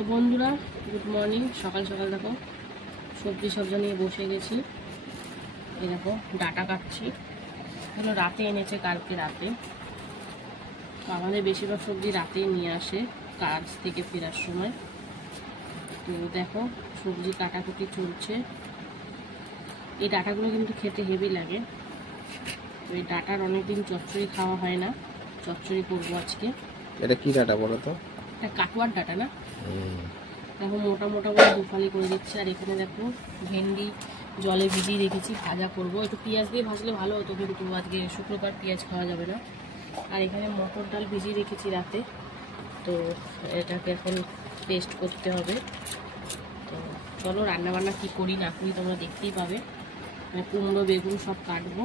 তো বন্ধুরা good morning. সকাল সকাল দেখো সবজি সবজি নিয়ে বসে গেছি। এই দেখো ডাটা কাটছি, এগুলো রাতে এনেছে, কালকে রাতে। তো আমাদের বেশিরভাগ সবজি রাতেই নিয়ে আসে কাজ থেকে ফেরার সময়। তো দেখো সবজি কাটাকুটি চলছে। এই ডাটাগুলো কিন্তু খেতে হেভি লাগে। তো এই ডাটার অনেকদিন চচ্চড়ি খাওয়া হয় না, চচ্চড়ি করবো আজকে। এটা কি ডাটা বলো তো? এটা কাটোয়ার ডাটা না? দেখো মোটা মোটা করে দুফালি করে দিচ্ছি। আর এখানে দেখো ভেন্ডি জলে ভিজিয়ে রেখেছি, ভাজা করব। একটু পেঁয়াজ দিয়ে ভাজলে ভালো হতো, কিন্তু আজকে শুক্রবার পেঁয়াজ খাওয়া যাবে না। আর এখানে মটর ডাল ভিজিয়ে রেখেছি রাতে, তো এটাকে এখন পেস্ট করতে হবে। তো চলো রান্নাবান্না কী করি না করি তোমরা দেখতেই পাবে। কুমড়ো বেগুন সব কাটবো।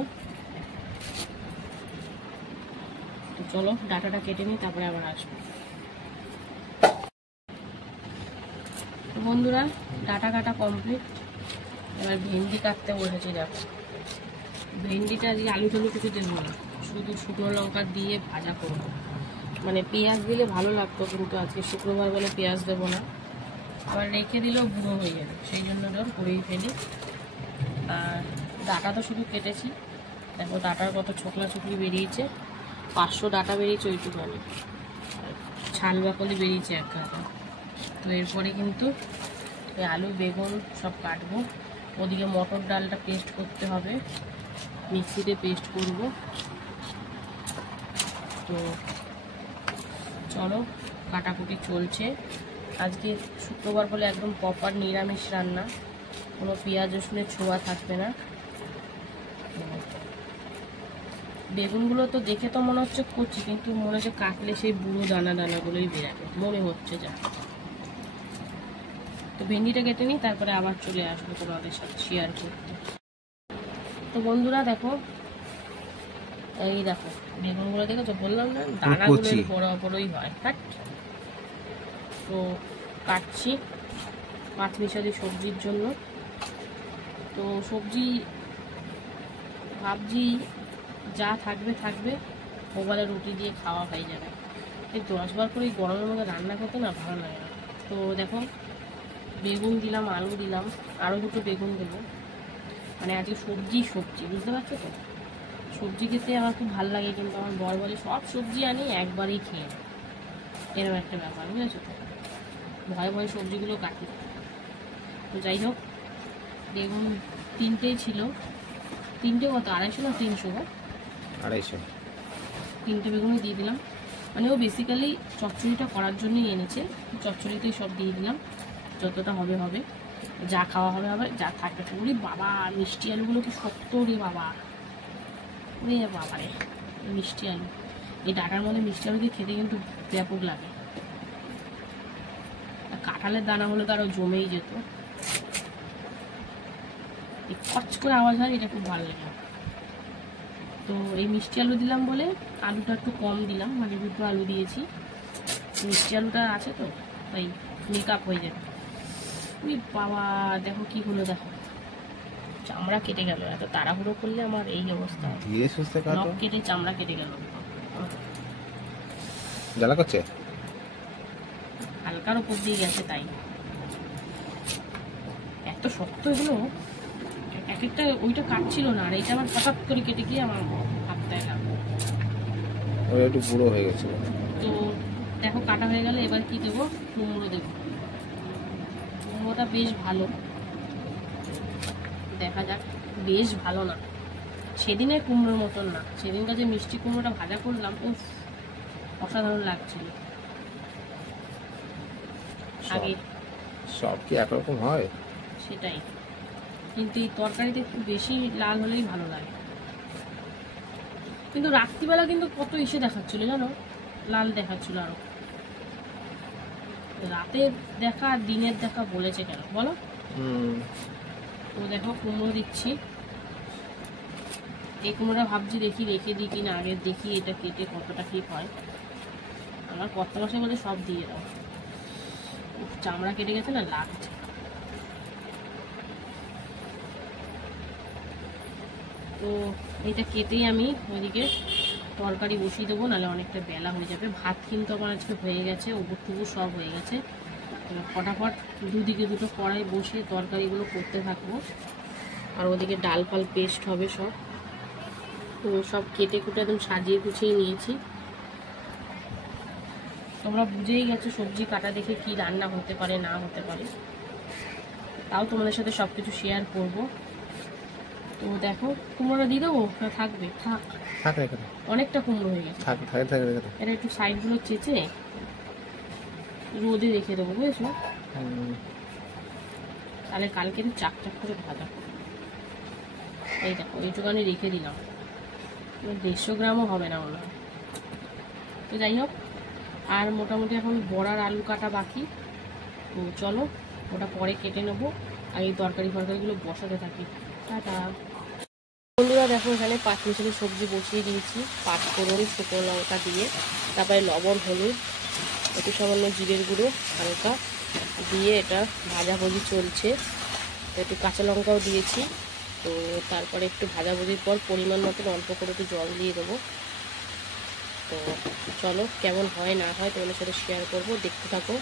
তো চলো ডাটাটা কেটে নিই, তারপরে আবার আসবো। বন্ধুরা ডাটা কাটা কমপ্লিট, এবার ভেন্ডি কাটতে বসেছি। দেখো ভেন্ডিটা আজকে আলু টালু কিছু দেবো না, শুধু শুকনো লঙ্কা দিয়ে ভাজা করবো। মানে পেঁয়াজ দিলে ভালো লাগতো, কিন্তু আজকে শুক্রবার বলে পেঁয়াজ দেবো না। আবার রেখে দিলেও বুড়ো হয়ে যাবে, সেই জন্য ধর করেই ফেলি। আর ডাটা তো শুধু কেটেছি, দেখো ডাটার কত ছোকলা ছোকলি বেরিয়েছে। 500 ডাটা বেরিয়েছে ওইটুখানি, ছাল বাকলি বেরিয়েছে এক গাদা। তো এরপরে কিন্তু আলু বেগুন সব কাটবো। ওদিকে মটর ডালটা পেস্ট করতে হবে, মিক্সিতে পেস্ট করব। তো চলো কাটাকুটি চলছে। আজকে শুক্রবার বলে একদম প্রপার নিরামিষ রান্না, কোনো পেঁয়াজ রসুনের ছোঁয়া থাকবে না। বেগুনগুলো তো দেখে তো মনে হচ্ছে কচি, কিন্তু মনে হচ্ছে কাটলে সেই বুড়ো দানা দানাগুলোই বেরাবে মনে হচ্ছে যা। তো ভেন্ডিটা কেটে নিই, তারপরে আবার চলে আসবো তোমাদের সাথে শেয়ার করতে। তো বন্ধুরা দেখো, এই দেখো বেগুনগুলো দেখেছো, বললাম না দানাগুলো বড় বড়ই হয়। তো কাটছি পাঁচমিশালি সবজির জন্য। তো সবজি ভাবছি যা থাকবে থাকবে, ওবারে রুটি দিয়ে খাওয়া হয়ে যাবে। এই 10 বার করে গরমের মধ্যে রান্না করতে না ভালো লাগে না। তো দেখো বেগুন দিলাম, আলু দিলাম, আরও দুটো বেগুন দেবো। মানে আজকে সবজি সবজি, বুঝতে পারছো তো? সবজি খেতে আমার খুব ভালো লাগে, কিন্তু আমার বর বলে সব সবজি আনি একবারেই খেয়ে নেয়, এরকম একটা ব্যাপার, বুঝেছো তো? ভয়ে ভয়ে সবজিগুলো কাটি। তো যাই হোক, বেগুন 3টেই ছিল। 3টে কত, 250 না 300? 250। 3টে বেগুনই দিয়ে দিলাম। মানে ও বেসিক্যালি চচ্চড়িটা করার জন্যই এনেছে, চচ্চড়িতেই সব দিয়ে দিলাম। যতটা হবে হবে, যা খাওয়া হবে হবে, যা থাকবে থাকবে। বাবা মিষ্টি আলুগুলো কি শক্ত রে বাবা, রে বাবা রে মিষ্টি আলু। এই ডাটার মধ্যে মিষ্টি আলু দিয়ে খেতে কিন্তু ব্যাপক লাগে। কাঁঠালের দানা হলে তো আরও জমেই যেত। এই খচ করে আওয়াজ হয়, এটা খুব ভালো লাগে। তো এই মিষ্টি আলু দিলাম বলে আলুটা একটু কম দিলাম, মানে 2টো আলু দিয়েছি। মিষ্টি আলুটা আছে তো তাই মেকআপ হয়ে যাবে। ওই বাবা দেখো কি হলো, দেখো চামড়া কেটে গেল। এত তাড়াহুড়ো করলে আমার এই অবস্থা, নখ কেটে চামড়া কেটে গেল। জ্বালা করছে, হালকার উপর দিয়ে গেছে, তাই এত শক্ত এগুলো। এক একটা ওইটা কাটছিল না, আর এইটা আমার হঠাৎ করে কেটে গিয়ে আমার হাতটায় লাগলো, একটু বুড়ো হয়ে গেছিল। তো দেখো কাটা হয়ে গেলে এবার কি দেবো, কুমড়ো দেবো। কুমড়োটা বেশ ভালো, দেখা যাক। বেশ ভালো না, সেদিনের কুমড়োর মতন না। সেদিনটা যে মিষ্টি কুমড়োটা ভাজা করলাম, উফ অসাধারণ লাগছিল। আগে সব কি একরকম হয়? সেটাই, কিন্তু এই তরকারিতে একটু বেশি লাল হলেই ভালো লাগে। কিন্তু রাত্রিবেলা কিন্তু কত এসে দেখাচ্ছিল জানো, লাল দেখাচ্ছিল। আরো রাতের দেখা আর দিনের দেখা বলেছে কেন বলো? তো দেখো কুমড়ো দিচ্ছি। এই কুমড়োটা ভাবছি দেখি রেখে দিই কিনা, আগে দেখি এটা কেটে কতটা ঠিক হয়। আমার কর্তা মশাই বলে সব দিয়ে দাও, চামড়া কেটে গেছে না, লাগছে। তো এটা কেটেই আমি ওইদিকে তরকারি বসিয়ে দেবো, নাহলে অনেকটা বেলা হয়ে যাবে। ভাত কিন্তু আমার আজকে হয়ে গেছে, উপর টুকু সব হয়ে গেছে। ফটাফট দুদিকে দুটো কড়াই বসিয়ে তরকারিগুলো করতে থাকবো। আর ওদিকে ডাল ফাল পেস্ট হবে সব, তো সব কেটে কুটে একদম সাজিয়ে গুছিয়ে নিয়েছি। তোমরা বুঝেই গেছো সবজি কাটা দেখে কি রান্না হতে পারে না হতে পারে, তাও তোমাদের সাথে সব কিছু শেয়ার করবো। তো দেখো, কুমড়োটা দিয়ে দেবো না থাকবে? থাক, অনেকটা কুমড়ো হয়ে গেছে। এটা একটু সাইডগুলো চেঁচে রোদে রেখে দেবো, বুঝেছো? তাহলে কালকে চাকচাক করে ভাজা করবো। এই দেখো এইটুখানি রেখে দিলাম, 150 গ্রামও হবে না মনে হয়। তো যাই হোক, আর মোটামুটি এখন বড়ার আলু কাটা বাকি। তো চলো ওটা পরে কেটে নেবো, আর এই তরকারিগুলো বসাতে থাকি। টাটা বন্ধুরা। দেখো এখানে 5 মিশালি সবজি বসিয়ে দিয়েছি, 5 ফোড়ন শুকনো লঙ্কা দিয়ে, তারপরে লবণ হলুদ একটু সামান্য জিরের গুঁড়ো হালকা দিয়ে এটা ভাজাভুজি চলছে। একটু কাঁচা লঙ্কাও দিয়েছি। তো তারপরে একটু ভাজাভুজির পর পরিমাণ মতন অল্প করে একটু জল দিয়ে দেবো। তো চলো কেমন হয় না হয় তোমাদের সাথে শেয়ার করব, দেখতে থাকো।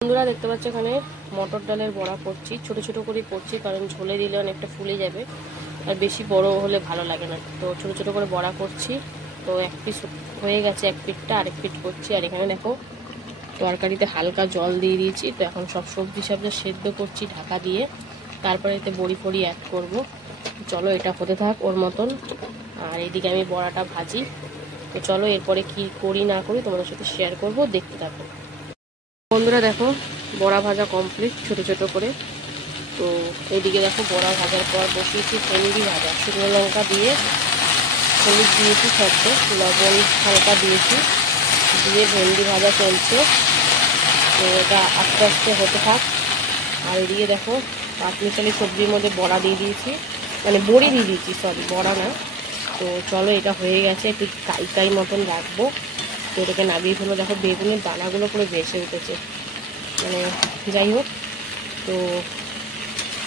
বন্ধুরা দেখতে পাচ্ছ এখানে মটর ডালের বড়া করছি, ছোট ছোট করে করছি, কারণ ঝোলে দিলে অনেকটা ফুলে যাবে, আর বেশি বড় হলে ভালো লাগে না। তো ছোট ছোট করে বড়া করছি। তো এক পিস হয়ে গেছে, এক পিঠটা আরেক পিঠ করছি। আর এখানে দেখো তরকারিতে হালকা জল দিয়ে দিয়েছি। তো এখন সব সবজি সেদ্ধ করছি ঢাকা দিয়ে, তারপরে এতে বড়ি ফড়ি অ্যাড করব। চলো এটা হতে থাক ওর মতন, আর এইদিকে আমি বড়াটা ভাজি। তো চলো এরপরে কি করি না করি তোমাদের সাথে শেয়ার করব, দেখতে থাকো। বন্ধুরা দেখো বড়া ভাজা কমপ্লিট ছোট ছোট করে। তো এইদিকে দেখো বড়া ভাজার পর বসিয়েছি ভেন্ডি ভাজা, শুকনো লঙ্কা দিয়ে হলুদ দিয়েছি, সদ্য লবণ হালকা দিয়েছি, দিয়ে ভেন্ডি ভাজা চলছে। তো এটা আস্তে আস্তে হতে থাক। আর এদিকে দেখো 5 মিশালি সবজির মধ্যে বড়া দিয়ে দিয়েছি, মানে বড়ি দিয়ে দিয়েছি, সরি বড়া না। তো চলো এটা হয়ে গেছে, একটু কাই মতন রাখবো। তো এটাকে নামিয়ে ফেলো। দেখো বেগুনের দানাগুলো পুরো ভেসে উঠেছে, মানে যাই হোক। তো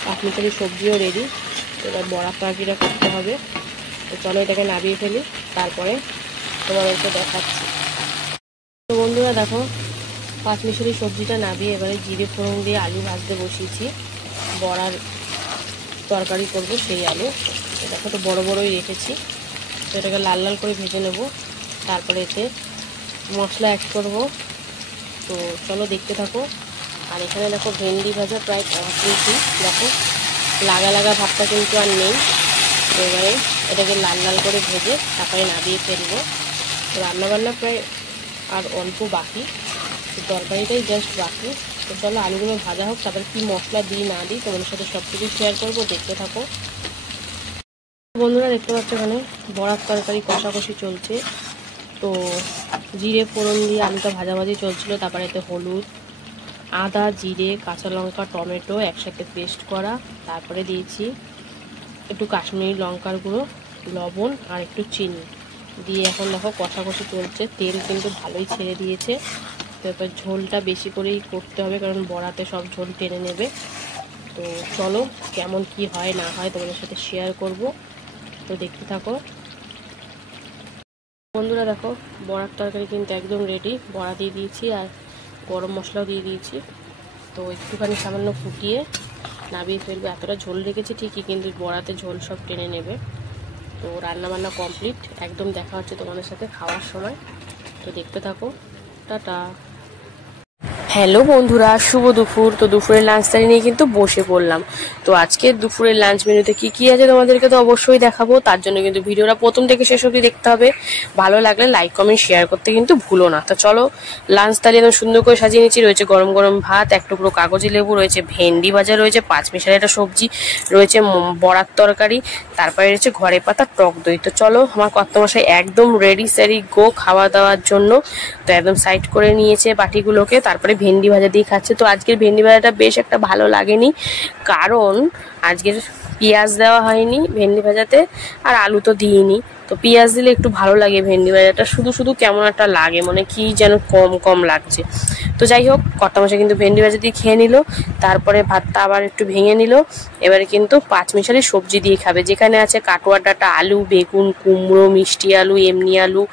5 মিশালি সবজিও রেডি। এবার বড়া তরকারিটা করতে হবে। তো চলো এটাকে নামিয়ে ফেলি, তারপরে তোমাদেরকে দেখাচ্ছি। তো বন্ধুরা দেখো 5 মিশালি সবজিটা নামিয়ে এবারে জিরে ফোড়ন দিয়ে আলু ভাজতে বসিয়েছি। বড়ার তরকারি করব সেই আলু। দেখো তো বড় বড়ই রেখেছি। তো এটাকে লাল লাল করে ভেজে নেব, তারপরে এতে মশলা অ্যাড করব। তো চলো দেখতে থাকো। আর এখানে দেখো ভেন্ডি ভাজা প্রায় কমপ্লিটই, দেখো লাগা লাগা ভাবটা কিন্তু আর নেই। তো এবারে এটাকে লাল লাল করে ভেজে তারপরে নামিয়ে ফেলবো। রান্নাবান্না প্রায় আর অল্প বাকি, তরকারিটাই জাস্ট বাকি। তো চলো আলুগুলো ভাজা হোক, তারপরে কী মশলা দিই না দিই তোমাদের সাথে সব কিছু শেয়ার করবো, দেখতে থাকো। বন্ধুরা দেখতে পাচ্ছ এখানে বড়ার তরকারি কষাকষি চলছে। তো জিরে ফোড়ন দিয়ে আলুটা ভাজাভাজি চলছিল, তারপরে এতে হলুদ, আদা, জিরে, কাঁচা লঙ্কা, টমেটো একসাথে পেস্ট করা, তারপরে দিয়েছি একটু কাশ্মীরি লঙ্কার গুঁড়ো, লবণ আর একটু চিনি দিয়ে এখন দেখো কষাকষি চলছে। তেল কিন্তু ভালোই ছেড়ে দিয়েছে। তো এবার ঝোলটা বেশি করেই করতে হবে, কারণ বড়াতে সব ঝোল টেনে নেবে। তো চলো কেমন কি হয় না হয় তোমাদের সাথে শেয়ার করব, তো দেখতে থাকো। বন্ধুরা দেখো বড়ার তরকারি কিন্তু একদম রেডি। বড়া দিয়ে দিয়েছি আর গরম মশলাও দিয়ে দিয়েছি। তো একটুখানি সামান্য ফুটিয়ে নামিয়ে ফেলবো। এতটা ঝোল রেখেছি ঠিকই, কিন্তু বড়াতে ঝোল সব টেনে নেবে। তো রান্নাবান্না কমপ্লিট, একদম দেখা হচ্ছে তোমাদের সাথে খাওয়ার সময়। তো দেখতে থাকো, টাটা। হ্যালো বন্ধুরা, শুভ দুপুর। তো দুপুরের লাঞ্চ টাইম নিয়ে কিন্তু বসে পড়লাম। তো আজকে দুপুরের লাঞ্চ মেনুতে কি আছে তোমাদেরকে তো অবশ্যই দেখাবো। তার জন্য কিন্তু ভিডিওটা প্রথম থেকে শেষ অবধি দেখতে হবে। ভালো লাগলে লাইক কমেন্ট শেয়ার করতে কিন্তু ভুলো না। তো চলো লাঞ্চ থালি একদম সুন্দর করে সাজিয়ে নিচ্ছি। রয়েছে গরম গরম ভাত, এক টুকরো কাগজি লেবু, রয়েছে ভেন্ডি ভাজা, রয়েছে 5 মিশালি একটা সবজি, রয়েছে বড়ার তরকারি, তারপরে রয়েছে ঘরে পাতা টক দই। তো চলো আমার কর্তামশাই একদম রেডি স্যারি গো খাওয়া দাওয়ার জন্য। তো একদম সাইড করে নিয়েছে বাটিগুলোকে, তারপরে ভেন্ডি ভাজা দিয়ে খাচ্ছে। তো আজকের ভেন্ডি ভাজাটা বেশ একটা ভালো লাগেনি, কারণ আজকের পেঁয়াজ দেওয়া হয়নি ভেন্ডি ভাজাতে, আর আলু তো দিইনি। তো পেঁয়াজ দিলে একটু ভালো লাগে ভেন্ডি ভাজাটা, শুধু শুধু কেমন একটা লাগে, মানে কি যেন কম কম লাগছে। তো যাই হোক, কর্তামশাই কিন্তু ভেন্ডি ভাজা দিয়ে খেয়ে নিল। তারপরে ভাতটা আবার একটু ভেঙে নিল। এবারে কিন্তু পাঁচমিশালি সবজি দিয়ে খাবে, যেখানে আছে কাটোয়া ডাঁটা, আলু, বেগুন, কুমড়ো, মিষ্টি আলু, এমনি আলু,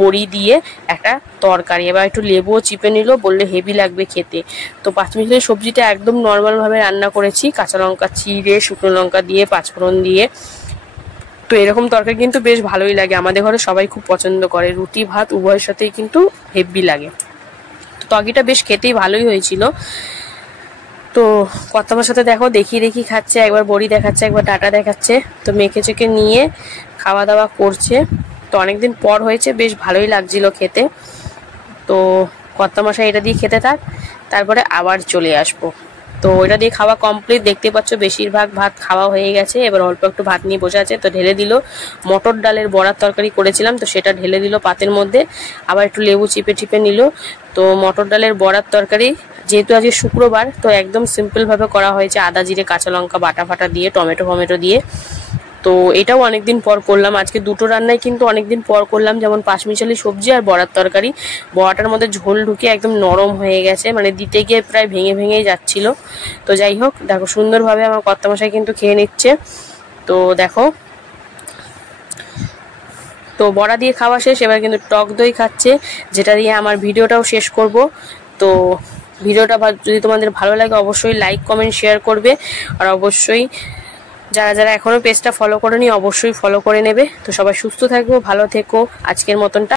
বড়ি দিয়ে একটা তরকারি। এবার একটু লেবুও চিপে নিল, বললে হেভি লাগবে খেতে। তো পাঁচমিশালি সবজিটা একদম নর্মালভাবে রান্না করেছি, কাঁচা লঙ্কা চিড়ে, শুকনো লঙ্কা দিয়ে, পাঁচফোড়ন দিয়ে। তো এরকম তরকারি কিন্তু বেশ ভালোই লাগে, আমাদের ঘরে সবাই খুব পছন্দ করে, রুটি ভাত উভয়ের সাথেই কিন্তু হেভি লাগে। তো তরকারিটা বেশ খেতেই ভালোই হয়েছিল। তো কর্তামার সাথে দেখো দেখি খাচ্ছে, একবার বড়ি দেখাচ্ছে, একবার ডাটা দেখাচ্ছে। তো মেখে চেখে নিয়ে খাওয়া দাওয়া করছে। তো অনেকদিন পর হয়েছে, বেশ ভালোই লাগছিল খেতে। তো কর্তামশাই এটা দিয়ে খেতে থাক, তারপরে আবার চলে আসবো। তো এটা দিয়ে খাওয়া কমপ্লিট, দেখতে পাচ্ছ বেশিরভাগ ভাত খাওয়া হয়ে গেছে। এবার অল্প একটু ভাত নিয়ে বসে আছে, তো ঢেলে দিল। মটর ডালের বড়ার তরকারি করেছিলাম, তো সেটা ঢেলে দিল পাতের মধ্যে। আবার একটু লেবু চিপে নিল। তো মটর ডালের বড়ার তরকারি, যেহেতু আজকে শুক্রবার, তো একদম সিম্পলভাবে করা হয়েছে, আদা জিরে কাঁচা লঙ্কা বাটা ফাটা দিয়ে, টমেটো দিয়ে। তো এটাও অনেকদিন পর করলাম, আজকে দুটো রান্নাই কিন্তু অনেকদিন পর করলাম, যেমন পাঁচমিশালি সবজি আর বড়ার তরকারি। বড়াটার মধ্যে ঝোল ঢুকে একদম নরম হয়ে গেছে, মানে দিতে গিয়ে প্রায় ভেঙেই যাচ্ছিল। তো যাই হোক, দেখো সুন্দরভাবে আমার কর্তামশাই কিন্তু খেয়ে নিচ্ছে। তো দেখো, তো বড়া দিয়ে খাওয়া শেষ, এবার কিন্তু টক দই খাচ্ছে, যেটা দিয়ে আমার ভিডিওটাও শেষ করব। তো ভিডিওটা যদি তোমাদের ভালো লাগে অবশ্যই লাইক কমেন্ট শেয়ার করবে, আর অবশ্যই যারা এখনো পেজটা ফলো করেনি অবশ্যই ফলো করে নেবে। তো সবাই সুস্থ থাকবো, ভালো থেকো, আজকের মতনটা